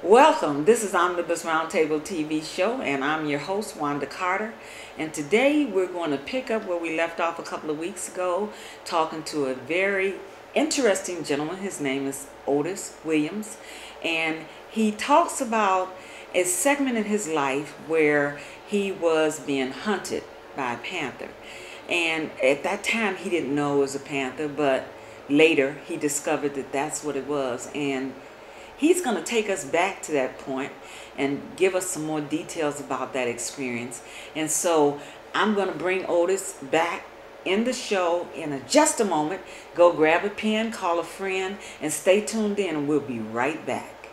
Welcome. This is Omnibus Roundtable TV show, and I'm your host, Wanda Carter. And today we're going to pick up where we left off a couple of weeks ago, talking to a very interesting gentleman. His name is Otis Williams, and he talks about a segment in his life where he was being hunted by a panther. And at that time, he didn't know it was a panther, but later he discovered that that's what it was. And he's going to take us back to that point and give us some more details about that experience. And so I'm going to bring Otis back in the show in just a moment. Go grab a pen, call a friend, and stay tuned in, and we'll be right back.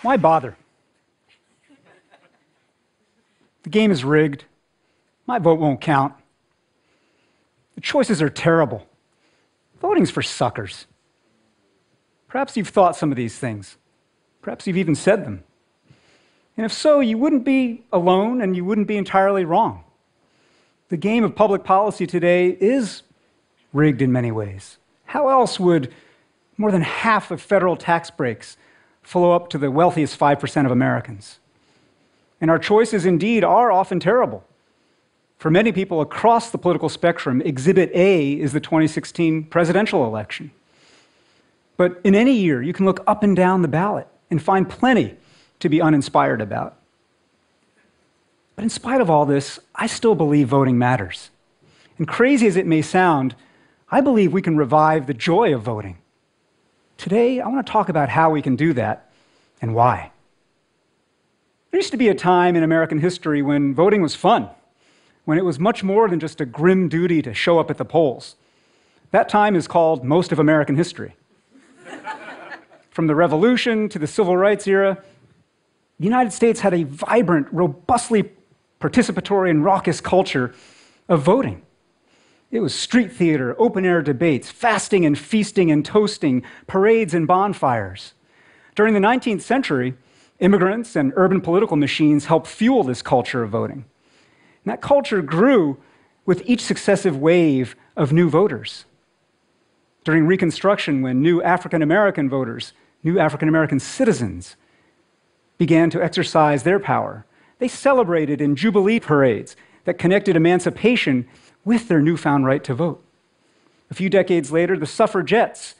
Why bother? The game is rigged. My vote won't count. The choices are terrible. Voting's for suckers. Perhaps you've thought some of these things. Perhaps you've even said them. And if so, you wouldn't be alone and you wouldn't be entirely wrong. The game of public policy today is rigged in many ways. How else would more than half of federal tax breaks flow up to the wealthiest 5% of Americans? And our choices indeed are often terrible. For many people across the political spectrum, Exhibit A is the 2016 presidential election. But in any year, you can look up and down the ballot and find plenty to be uninspired about. But in spite of all this, I still believe voting matters. And crazy as it may sound, I believe we can revive the joy of voting. Today, I want to talk about how we can do that and why. There used to be a time in American history when voting was fun, when it was much more than just a grim duty to show up at the polls. That time is called most of American history. From the Revolution to the Civil Rights era, the United States had a vibrant, robustly participatory and raucous culture of voting. It was street theater, open-air debates, fasting and feasting and toasting, parades and bonfires. During the 19th century, immigrants and urban political machines helped fuel this culture of voting. And that culture grew with each successive wave of new voters. During Reconstruction, when new African-American voters, new African-American citizens began to exercise their power, they celebrated in jubilee parades that connected emancipation with their newfound right to vote. A few decades later, the suffragettes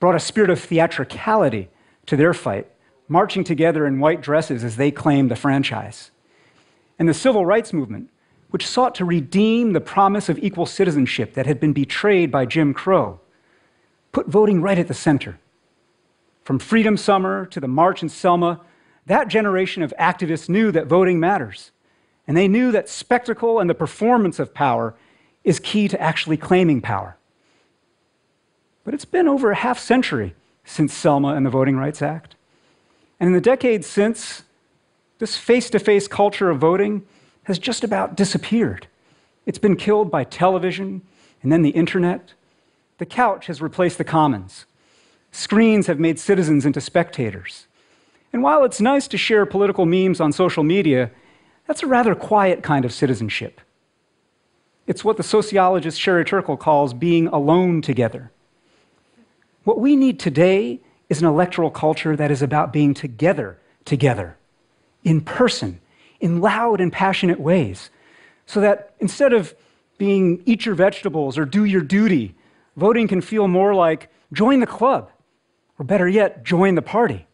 brought a spirit of theatricality to their fight, marching together in white dresses as they claimed the franchise. And the Civil Rights Movement, which sought to redeem the promise of equal citizenship that had been betrayed by Jim Crow, put voting right at the center. From Freedom Summer to the March in Selma, that generation of activists knew that voting matters. And they knew that spectacle and the performance of power is key to actually claiming power. But it's been over a half century since Selma and the Voting Rights Act. And in the decades since, this face-to-face culture of voting has just about disappeared. It's been killed by television and then the internet. The couch has replaced the commons. Screens have made citizens into spectators. And while it's nice to share political memes on social media, that's a rather quiet kind of citizenship. It's what the sociologist Sherry Turkle calls being alone together. What we need today is an electoral culture that is about being together, in person, in loud and passionate ways, so that instead of being eat your vegetables or do your duty, voting can feel more like join the club, or better yet, join the party.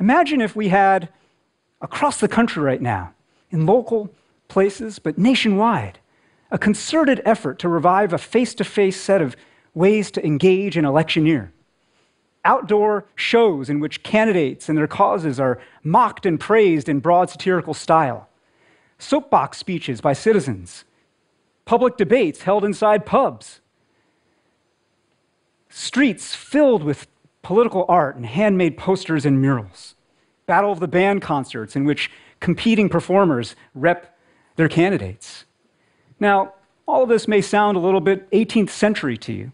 Imagine if we had, across the country right now, in local places, but nationwide, a concerted effort to revive a face-to-face set of ways to engage and electioneer. Outdoor shows in which candidates and their causes are mocked and praised in broad satirical style. Soapbox speeches by citizens. Public debates held inside pubs. Streets filled with political art and handmade posters and murals. Battle of the Band concerts in which competing performers rep their candidates. Now, all of this may sound a little bit 18th century to you,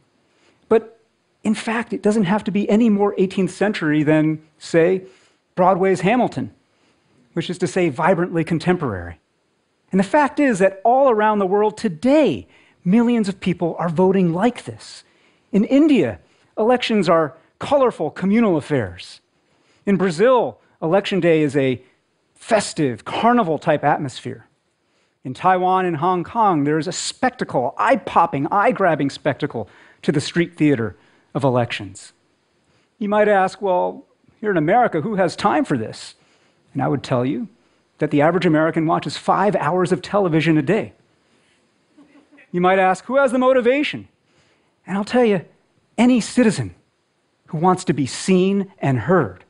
but in fact, it doesn't have to be any more 18th century than, say, Broadway's Hamilton, which is to say vibrantly contemporary. And the fact is that all around the world today, millions of people are voting like this. In India, elections are colorful communal affairs. In Brazil, Election Day is a festive, carnival-type atmosphere. In Taiwan and Hong Kong, there is a spectacle, eye-popping, eye-grabbing spectacle to the street theater of elections. You might ask, well, here in America, who has time for this? And I would tell you that the average American watches 5 hours of television a day. You might ask, who has the motivation? And I'll tell you, any citizen who wants to be seen and heard,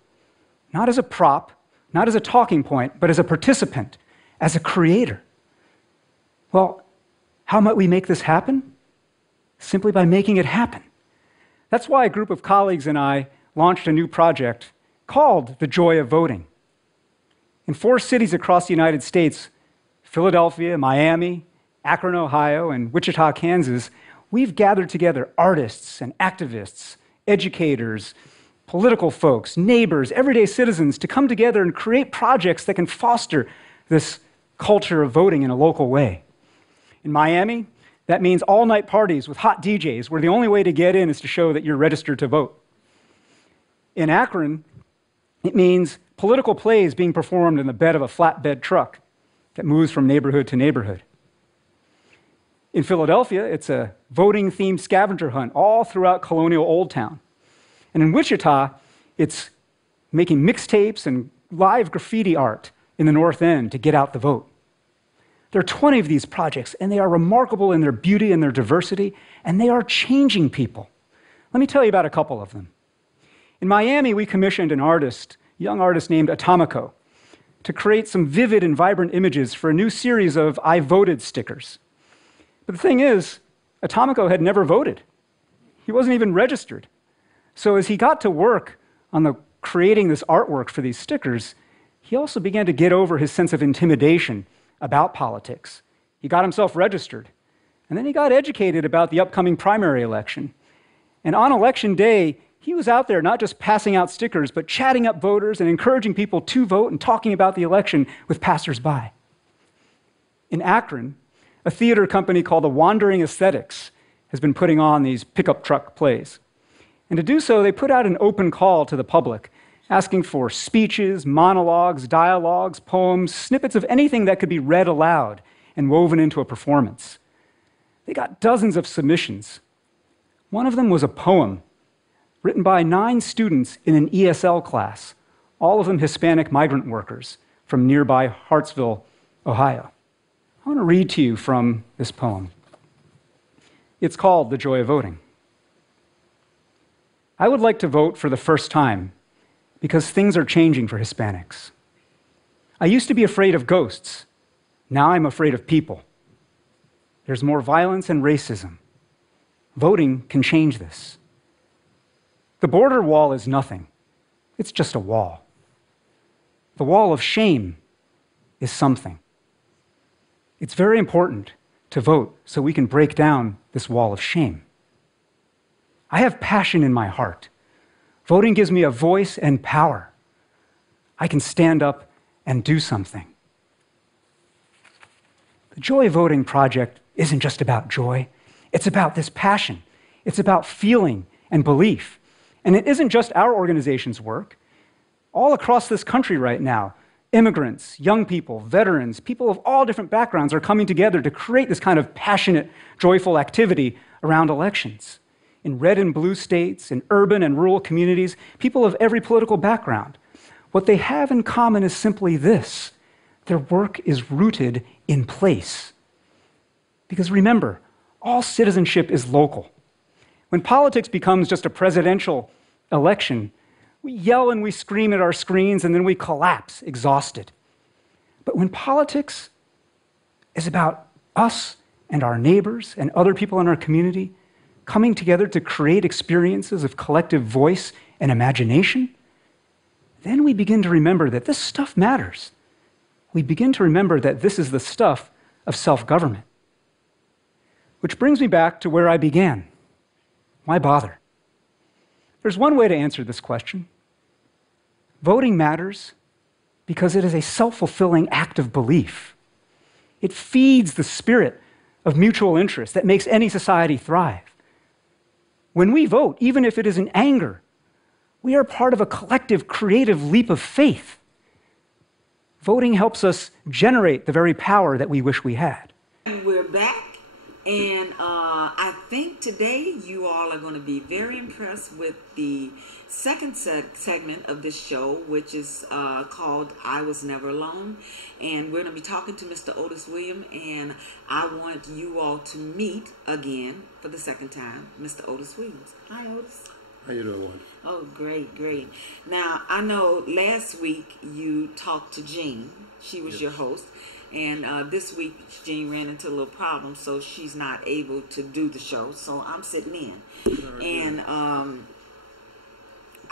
not as a prop, not as a talking point, but as a participant, as a creator. Well, how might we make this happen? Simply by making it happen. That's why a group of colleagues and I launched a new project called The Joy of Voting. In 4 cities across the United States, Philadelphia, Miami, Akron, Ohio, and Wichita, Kansas, we've gathered together artists and activists, educators, political folks, neighbors, everyday citizens to come together and create projects that can foster this culture of voting in a local way. In Miami, that means all-night parties with hot DJs where the only way to get in is to show that you're registered to vote. In Akron, it means political plays being performed in the bed of a flatbed truck that moves from neighborhood to neighborhood. In Philadelphia, it's a voting-themed scavenger hunt all throughout colonial Old Town. And in Wichita, it's making mixtapes and live graffiti art in the North End to get out the vote. There are 20 of these projects, and they are remarkable in their beauty and their diversity, and they are changing people. Let me tell you about a couple of them. In Miami, we commissioned an artist, a young artist named Atomico, to create some vivid and vibrant images for a new series of I voted stickers. But the thing is, Atomico had never voted. He wasn't even registered. So as he got to work on creating this artwork for these stickers, he also began to get over his sense of intimidation about politics. He got himself registered, and then he got educated about the upcoming primary election. And on election day, he was out there not just passing out stickers, but chatting up voters and encouraging people to vote and talking about the election with passersby. In Akron, a theater company called the Wandering Aesthetics has been putting on these pickup truck plays. And to do so, they put out an open call to the public, asking for speeches, monologues, dialogues, poems, snippets of anything that could be read aloud and woven into a performance. They got dozens of submissions. One of them was a poem written by 9 students in an ESL class, all of them Hispanic migrant workers from nearby Hartsville, Ohio. I want to read to you from this poem. It's called The Joy of Voting. I would like to vote for the first time because things are changing for Hispanics. I used to be afraid of ghosts. Now I'm afraid of people. There's more violence and racism. Voting can change this. The border wall is nothing. It's just a wall. The wall of shame is something. It's very important to vote so we can break down this wall of shame. I have passion in my heart. Voting gives me a voice and power. I can stand up and do something. The Joy of Voting project isn't just about joy. It's about this passion. It's about feeling and belief. And it isn't just our organization's work. All across this country right now, immigrants, young people, veterans, people of all different backgrounds are coming together to create this kind of passionate, joyful activity around elections. In red and blue states, in urban and rural communities, people of every political background. What they have in common is simply this: their work is rooted in place. Because remember, all citizenship is local. When politics becomes just a presidential election, we yell and we scream at our screens and then we collapse, exhausted. But when politics is about us and our neighbors and other people in our community coming together to create experiences of collective voice and imagination, then we begin to remember that this stuff matters. We begin to remember that this is the stuff of self-government. Which brings me back to where I began. Why bother? There's one way to answer this question. Voting matters because it is a self-fulfilling act of belief. It feeds the spirit of mutual interest that makes any society thrive. When we vote, even if it is in anger, we are part of a collective creative leap of faith. Voting helps us generate the very power that we wish we had. We're back, and I think today you all are going to be very impressed with the second segment of this show, which is called I Was Never Alone. And we're going to be talking to Mr. Otis Williams, and I want you all to meet again for the second time, Mr. Otis Williams. Hi, Otis. How you doing? Oh, great, great. Now, I know last week you talked to Jean. She was your host. And this week, Jean ran into a little problem, so she's not able to do the show. So I'm sitting in. And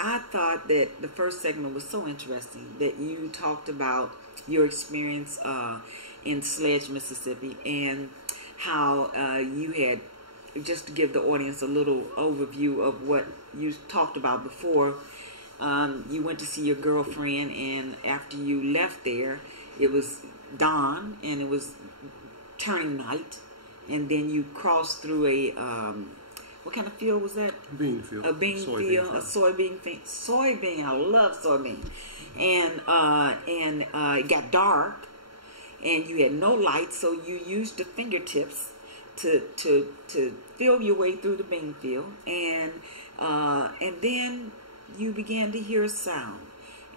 I thought that the first segment was so interesting that you talked about your experience in Sledge, Mississippi, and how you had, just to give the audience a little overview of what you talked about before, you went to see your girlfriend, and after you left there, it was dawn, and it was turning night, and then you crossed through a, what kind of field was that? Bean field. A bean field, a soybean field. Soybean, I love soybean. And it got dark, and you had no light, so you used the fingertips to feel your way through the bean field, and then you began to hear a sound,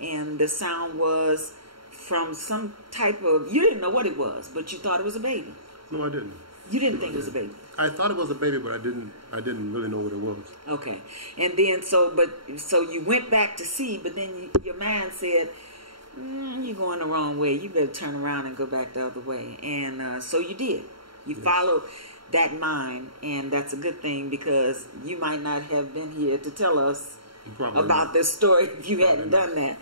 and the sound was from some type of, you didn't know what it was, but you thought it was a baby. No, I didn't. You didn't think it was a baby. I thought it was a baby, but I didn't really know what it was. Okay, and then so you went back to see, but then your mind said, "You're going the wrong way. You better turn around and go back the other way." And so you did. You followed that mind, and that's a good thing, because you might not have been here to tell us about this story if you hadn't done that.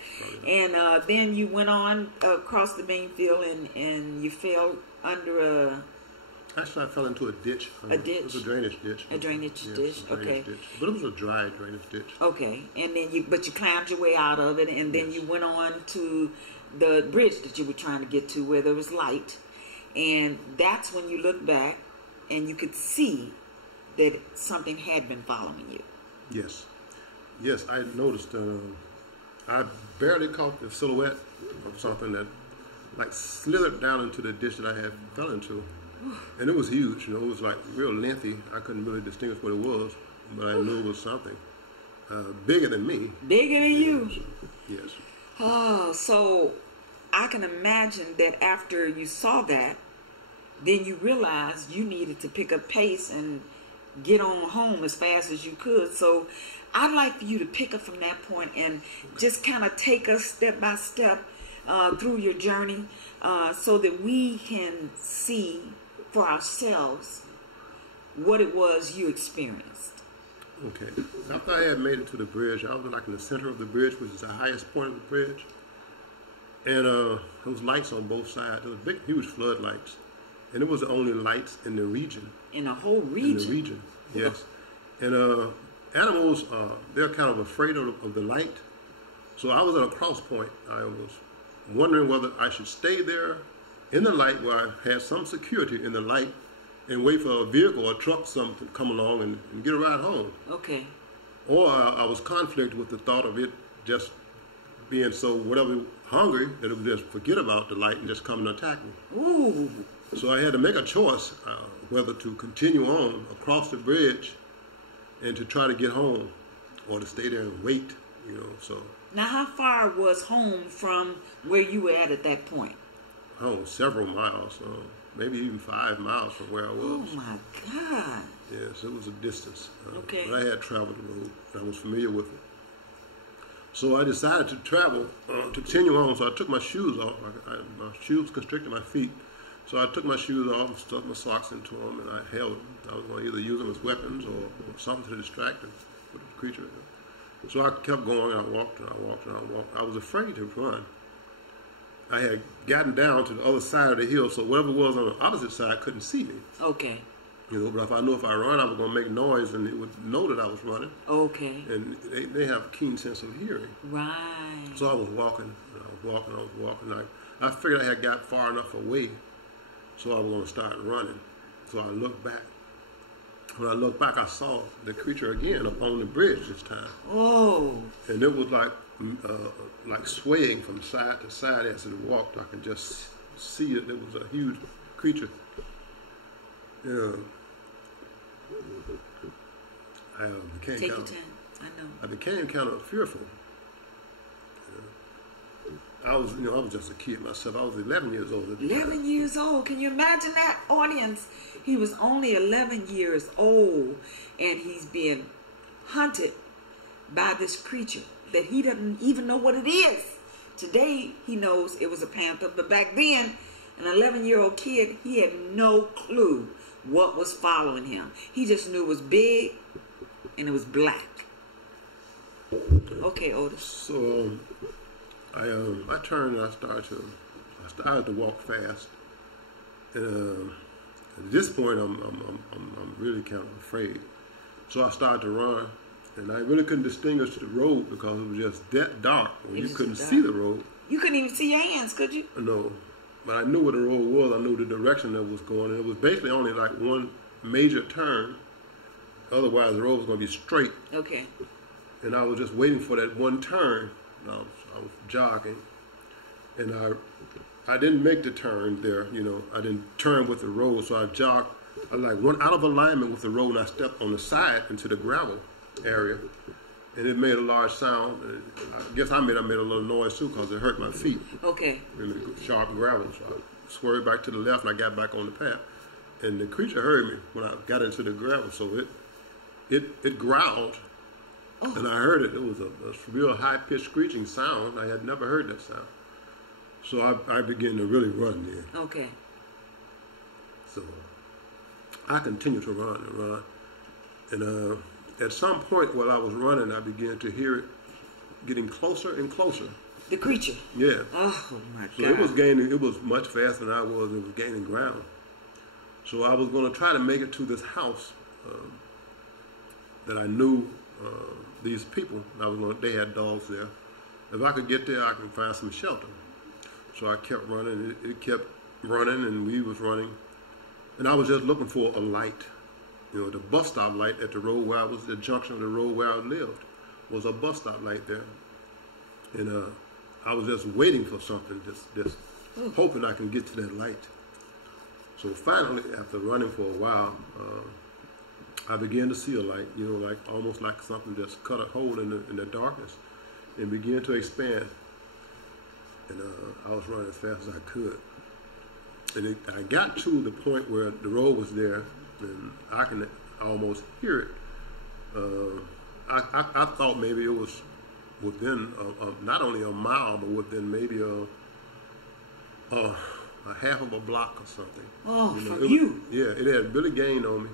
And then you went on across the bean field, and you fell under a... Actually, I fell into a ditch. A ditch? It was a drainage ditch. A drainage ditch, okay. Ditch. But it was a dry drainage ditch. Okay, and then you climbed your way out of it, and then you went on to the bridge that you were trying to get to, where there was light, and that's when you looked back, and you could see that something had been following you. Yes. Yes, I noticed, I barely caught the silhouette of something that like slithered down into the ditch that I had fell into. And it was huge, you know, it was like real lengthy. I couldn't really distinguish what it was, but I knew it was something bigger than me. Bigger than you? Yes. Oh, so I can imagine that after you saw that, then you realized you needed to pick up pace and get on home as fast as you could. So I'd like for you to pick up from that point and just kind of take us step by step through your journey so that we can see for ourselves what it was you experienced. Okay. After I had made it to the bridge, I was like in the center of the bridge, which is the highest point of the bridge. And there was lights on both sides. There was big, huge floodlights. And it was the only lights in the region. In the whole region? In the region, yes. And animals, they're kind of afraid of the light. So I was at a cross point. I was wondering whether I should stay there in the light where I had some security in the light and wait for a vehicle or a truck something to come along and get a ride home. Okay. Or I was conflicted with the thought of it just being so whatever hungry that it would just forget about the light and just come and attack me. Ooh. So I had to make a choice whether to continue on across the bridge and to try to get home or to stay there and wait, you know, so. Now, how far was home from where you were at that point? Oh, several miles, maybe even 5 miles from where I was. Oh, my God. Yes, it was a distance. Okay. But I had traveled the road. I was familiar with it. So I decided to travel, to continue on. So I took my shoes off. My shoes constricted my feet. So I took my shoes off and stuck my socks into them, and I held them. I was going to either use them as weapons or something to distract them with the creature. So I kept going, and I walked, and I walked, and I walked. I was afraid to run. I had gotten down to the other side of the hill, so whatever was on the opposite side couldn't see me. Okay. But if I knew if I run, I was going to make noise, and it would know that I was running. Okay. And they have a keen sense of hearing. Right. So I was walking, I figured I had got far enough away, so I was going to start running. So I looked back. When I looked back, I saw the creature again up on the bridge this time. Oh. And it was like swaying from side to side as it walked. I could just see it. It was a huge creature. Take your time. I know. I became kind of fearful. I was just a kid myself. I was 11 years old at the time. 11 years old. Can you imagine that, audience? He was only 11 years old, and he's being hunted by this creature that he doesn't even know what it is. Today, he knows it was a panther, but back then, an 11-year-old kid, he had no clue what was following him. He just knew it was big, and it was black. Okay, Otis. So, I turned and I started to walk fast, and at this point I'm really kind of afraid. So I started to run, and I really couldn't distinguish the road because it was just that dark. You couldn't see the road. You couldn't even see your hands, could you? No, but I knew where the road was. I knew the direction that it was going, and it was basically only like one major turn. Otherwise, the road was going to be straight. Okay. And I was just waiting for that one turn. I was jogging, and I didn't make the turn there. I didn't turn with the road, so I jogged. I went out of alignment with the road, and I stepped on the side into the gravel area, and it made a large sound. And I guess I made a little noise too because it hurt my feet. Okay. In the sharp gravel, so I swerved back to the left, and I got back on the path. And the creature heard me when I got into the gravel, so it growled. Oh. And I heard it. It was a real high-pitched screeching sound. I had never heard that sound. So I began to really run there. Okay. So I continued to run and run. And at some point while I was running, I began to hear it getting closer and closer. The creature? Yeah. Oh, my God. So it was much faster than I was. It was gaining ground. So I was going to try to make it to this house that I knew these people. They had dogs there. If I could get there, I could find some shelter. So I kept running. It kept running, and we was running. And I was just looking for a light. The bus stop light at the road where I was, the junction of the road where I lived, was a bus stop light there. And I was just waiting for something, just hoping I can get to that light. So finally, after running for a while, I began to see a light, almost like something just cut a hole in the darkness and began to expand. And I was running as fast as I could. And I got to the point where the road was there, and I can almost hear it. I thought maybe it was within not only a mile, but within maybe a half of a block or something. Oh, from you? Yeah, it had really gained on me.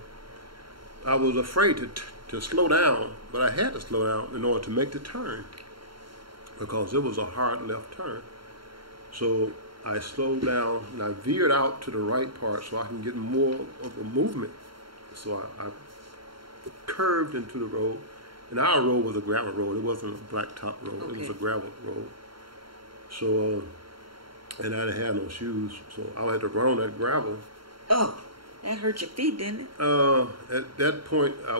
I was afraid to slow down, but I had to slow down in order to make the turn because it was a hard left turn. So I slowed down and I veered out to the right part so I can get more of a movement. So I curved into the road, and our road was a gravel road. It wasn't a blacktop road. Okay. It was a gravel road. So, and I didn't have no shoes, so I had to run on that gravel. Oh. That hurt your feet, didn't it? At that point, I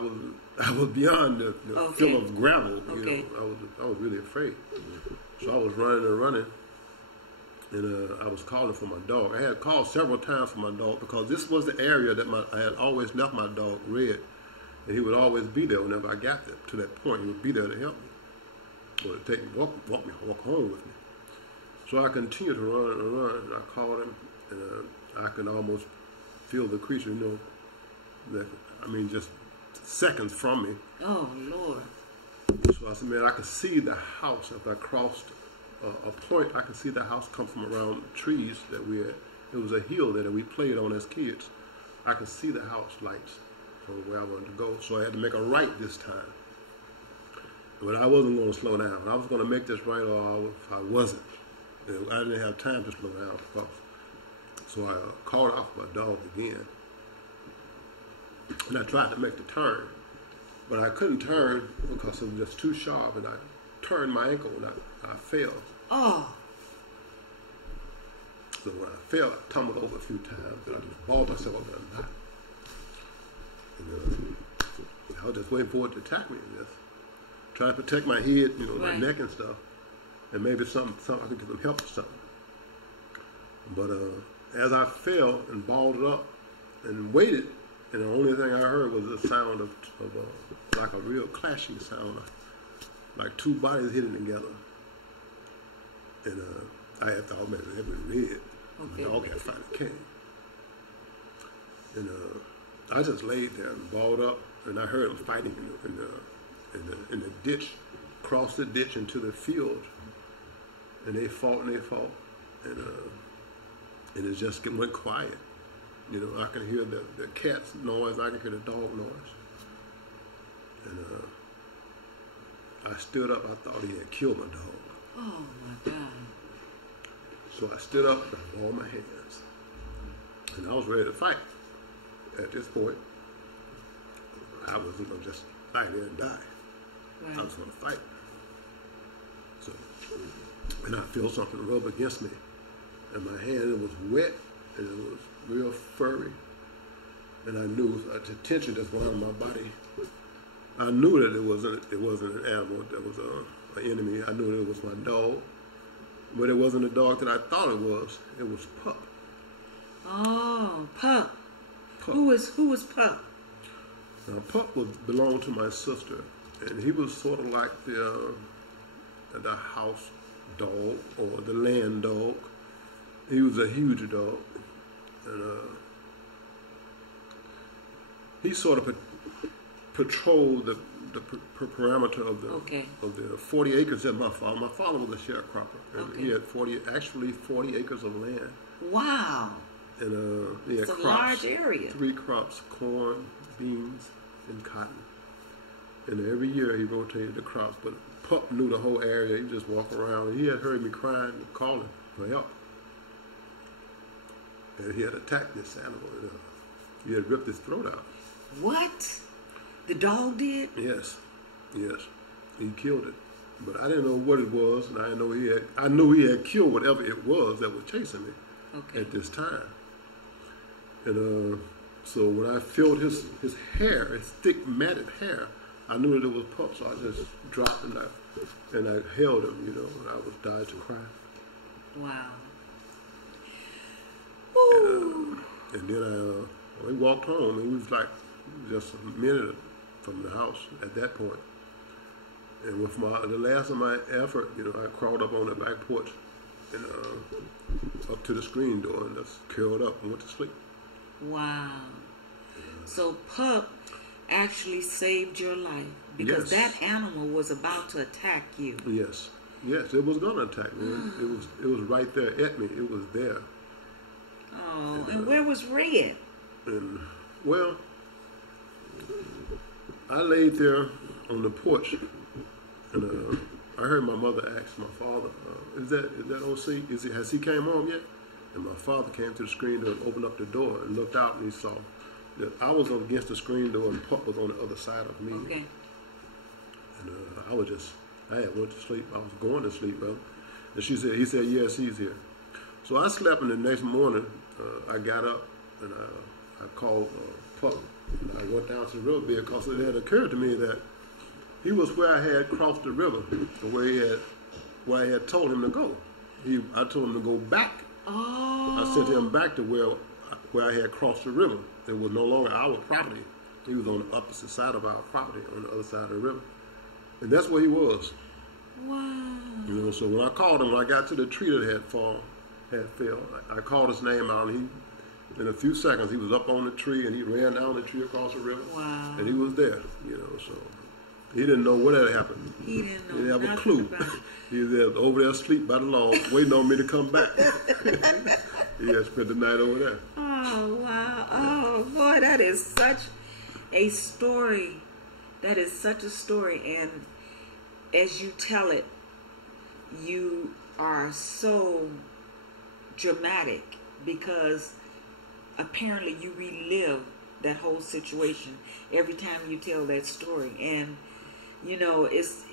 was beyond the feel of gravel. Okay. I was really afraid. So I was running, and I was calling for my dog. I had called several times for my dog because this was the area that I had always left my dog, Red, and he would always be there whenever I got to that point. He would be there to help me, or to take me, walk home with me. So I continued to run and run, and I called him, and I could almost feel the creature, just seconds from me. Oh, Lord. So I said, man, I could see the house. If I crossed a point, I could see the house come from around trees that we had. It was a hill that we played on as kids. I could see the house lights from where I wanted to go. So I had to make a right this time. But I wasn't going to slow down. I was going to make this right, or I wasn't. I didn't have time to slow down because. So I called off my dog again. and I tried to make the turn, but I couldn't turn because it was just too sharp, and I turned my ankle and I fell. Oh. So when I fell, I tumbled over a few times, and I just balled myself up and I died. And so I was just waiting for it to attack me, and just trying to protect my head, my neck and stuff, and maybe something I could get some help or something. But as I fell and balled it up and waited, and the only thing I heard was the sound of like a real clashing sound, like two bodies hitting together. And I had thought maybe they were red. Okay. The dog had finally came. And I just laid there and balled up, and I heard them fighting in the ditch, across the ditch into the field. And they fought, and it just went quiet. I can hear the cat's noise, I can hear the dog noise. And I stood up, I thought he had killed my dog. Oh my God. So I stood up and I balled my hands. And I was ready to fight. At this point, I was going to just lie there and die. Right. I was going to fight. So, and I feel something rub against me. And my hand, it was wet, and it was real furry. And I knew the tension just went out of my body. I knew that it wasn't an animal that was an enemy. I knew that it was my dog. But it wasn't the dog that I thought it was. It was Pup. Oh, Pup. Pup. Who was Pup? Now, Pup belonged to my sister, and he was sort of like the house dog or the land dog. He was a huge dog, and he sort of patrolled the parameter of the 40 acres that my father was a sharecropper, and he had 40 acres of land. Wow. And he had it's a crops, large area. 3 crops: corn, beans, and cotton. And every year he rotated the crops, but Pup knew the whole area. He just walked around, and he had heard me crying and calling for help. And he had attacked this animal. And, he had ripped his throat out. What? The dog did? Yes. He killed it. But I didn't know what it was, and I knew he had killed whatever it was that was chasing me at this time. And so when I felt his hair, his thick matted hair, I knew that it was Pup, so I just dropped and I held him, and I was died to cry. Wow. And then we walked home, and we was like just a minute from the house at that point. And with the last of my effort, I crawled up on the back porch and up to the screen door and just curled up and went to sleep. Wow. So Pup actually saved your life because that animal was about to attack you. Yes, it was going to attack me. It was right there at me. It was there. Oh, and where was Red? And well, I laid there on the porch, and I heard my mother ask my father, "Is that OC? Has he came home yet?" And my father came to the screen door and opened up the door and looked out, and he saw that I was against the screen door and Pup was on the other side of me. Okay. And I had went to sleep. I was going to sleep, brother. And he said, "Yes, he's here." So I slept, and the next morning I got up and I called Pup. And I went down to the river bed because it had occurred to me that he was where I had crossed the river, where I had told him to go. I told him to go back. Oh. I sent him back to where I had crossed the river. It was no longer our property. He was on the opposite side of our property, on the other side of the river. And that's where he was. Wow. So when I called him, when I got to the tree that had fell, I called his name out, and in a few seconds, he was up on the tree, and he ran down the tree across the river. Wow. And he was there, so he didn't know what had happened. He didn't know. He didn't have a nothing clue. about it. He was there, over there asleep by the log, waiting on me to come back. He had spent the night over there. Oh, wow. Oh, boy, that is such a story. That is such a story. And as you tell it, you are so dramatic because apparently you relive that whole situation every time you tell that story. And you know, it's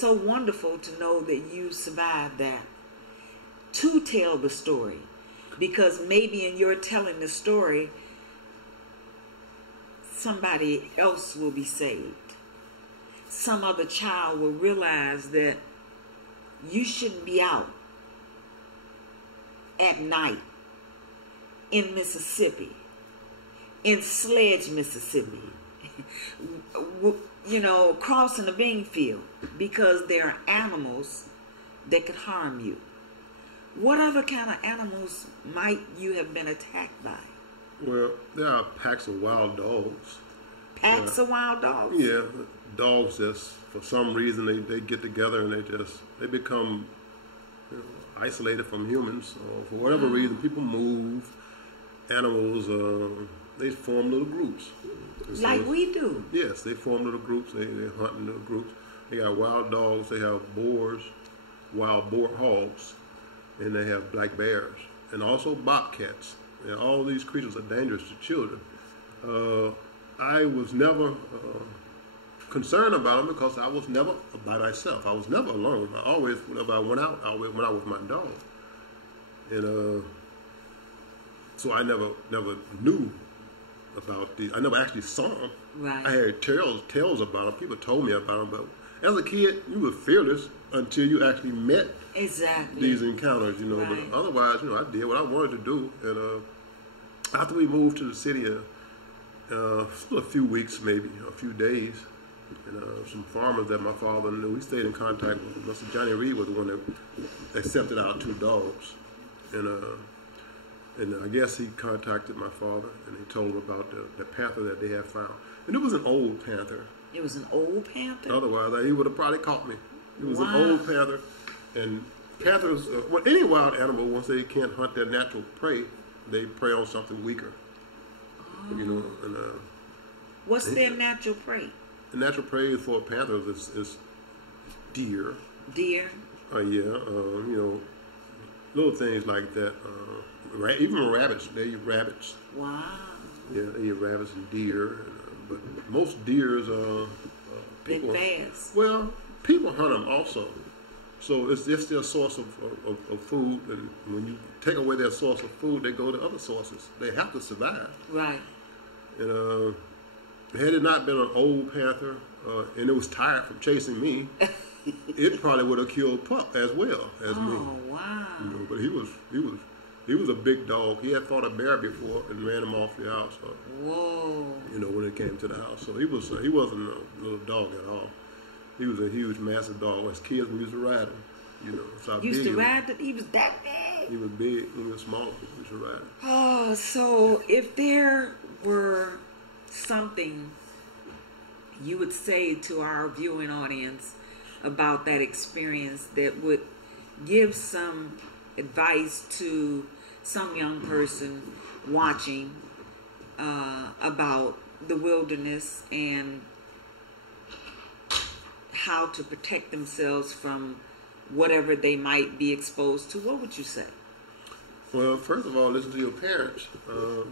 so wonderful to know that you survived that, to tell the story, because maybe in your telling the story, somebody else will be saved. Some other child will realize that you shouldn't be out at night in Mississippi, in Sledge, Mississippi, you know, crossing the bean field, because there are animals that could harm you. What other kind of animals might you have been attacked by? Well, there are packs of wild dogs. Packs of wild dogs? Yeah, dogs just, for some reason, they get together and they become, you know, isolated from humans. Or for whatever reason, people move, animals, they form little groups. And like so, we do. Yes, they form little groups. They hunt in little groups. They got wild dogs. They have boars, wild boar hogs, and they have black bears, and also bobcats. And all these creatures are dangerous to children. I was never concerned about them because I was never by myself. I was never alone. I always, whenever I went out, I always went out with my dog. And so I never knew about these. I never actually saw them. Right. I had tales about them. People told me about them, but as a kid, you were fearless until you actually met these encounters, you know. Right. But otherwise, you know, I did what I wanted to do. And after we moved to the city, a few weeks, maybe a few days, and some farmers that my father knew, we stayed in contact with. Mr. Johnny Reed was the one that accepted our two dogs, and I guess he contacted my father and he told him about the panther that they had found, and it was an old panther. It was an old panther? Otherwise, he would have probably caught me. It was an Wow. old panther, and panthers, well, any wild animal, once they can't hunt their natural prey, they prey on something weaker. Oh. You know, and What's their natural prey? the natural prey for panthers is deer. Deer? You know, little things like that. Even rabbits. They eat rabbits. Wow. Yeah, they eat rabbits and deer. But most deers people. They're fast. Well, people hunt them also. So it's their source of food, and when you take away their source of food, they go to other sources. They have to survive. Right. And had it not been an old panther, and it was tired from chasing me, it probably would have killed Pup as well as me. Oh, wow. You know, but he was a big dog. He had fought a bear before and ran him off the house. Whoa. You know, when it came to the house, so he wasn't a little dog at all. He was a huge, massive dog. As kids, we used to ride him. You know, so Used to ride it? He was that big? He was big. He was small. We used to ride him. Oh, so if there were something you would say to our viewing audience about that experience that would give some advice to some young person watching about the wilderness and how to protect themselves from whatever they might be exposed to, what would you say? Well, first of all, listen to your parents.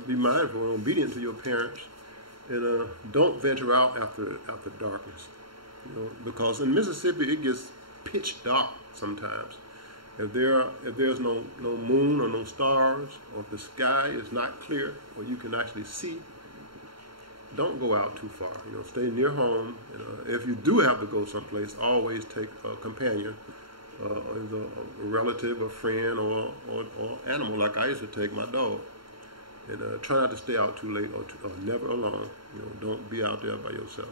Be mindful and obedient to your parents, and don't venture out after darkness. You know, because in Mississippi it gets pitch dark sometimes. If there's no moon or no stars, or if the sky is not clear or you can actually see, don't go out too far. You know, stay near home. If you do have to go someplace, always take a companion, either a relative, a friend, or animal. Like I used to take my dog. And try not to stay out too late or never alone. You know, don't be out there by yourself.